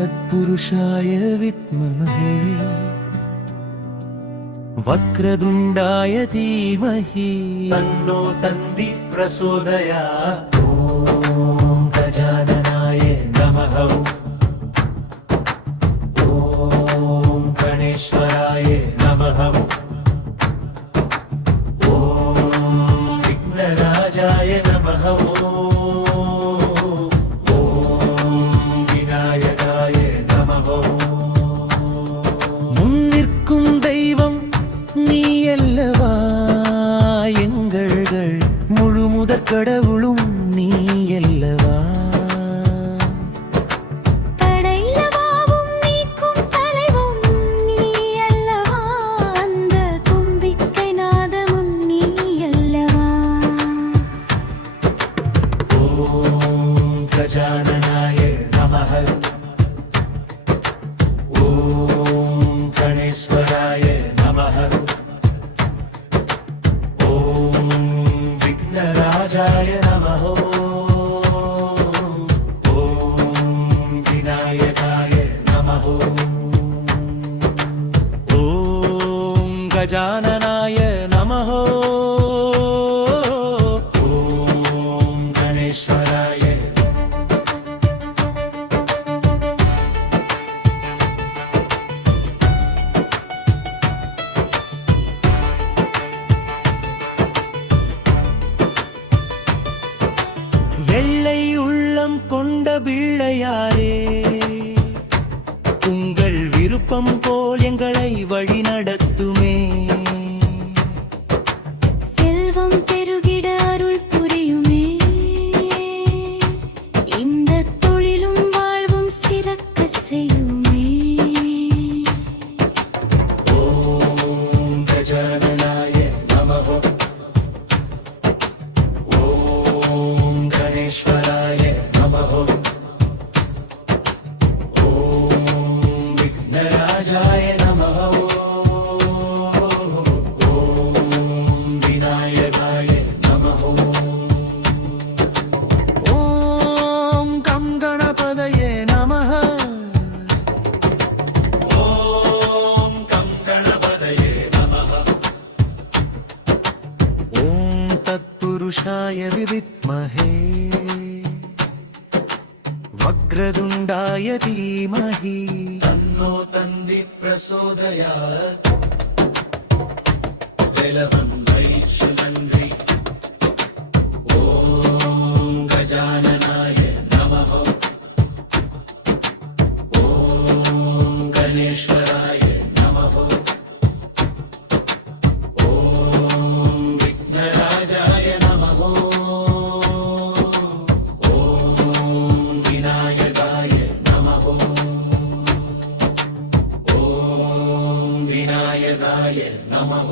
तत्पुरुषाय विद्महे वक्रतुण्डाय धीमहि तन्नो तन्ति प्रचोदयात्। ॐ गजाननाय नमः। ॐ गणेश्वराय नमः। ॐ विघ्नराजाय नमः। கடவுளும் நீ அல்லவா, தடையிலவாவும் நீக்கும் தலைவும் நீ அல்லவா, அந்த தும்பிக்கை நாதமும் நீ அல்லவா. ஓம் கஜானனாய நமः. ஓம் கணேஸ்வராய நமः. राजाय नमः। ॐ विनायकाय नमः। ॐ गजाननाय नमः। ॐ गणेश्वराय। வெள்ளை உள்ளம் கொண்ட பிள்ளையாரே, உங்கள் விருப்பம் போல் எங்களை வழி நடத்துமே. செல்வம் பெருகிட அருள் புரியுமே, இந்த தொழிலும் வாழ்வும் சிறக்க செய்யுமே. ஓம் கஜானனாய நமः. गणेश्वराय नमः। ॐ विघ्नराजाय नमः। ॐ विनायकाय नमः। ॐ गं गणपतये नमः। ॐ गं गणपतये नमः। ॐ तत्पुरुषाय विद्महे वक्रतुण्डाय धीमहि तन्नो तन्ति प्रचोदयात्। वेलवन् वैश्य नन्दी। ॐ गजाननाय नमः। ॐ गणेश्वराय नमः। ॐ विघ्नराजाय नमः। विनायकाय नमः। ॐ विनायकाय नमः।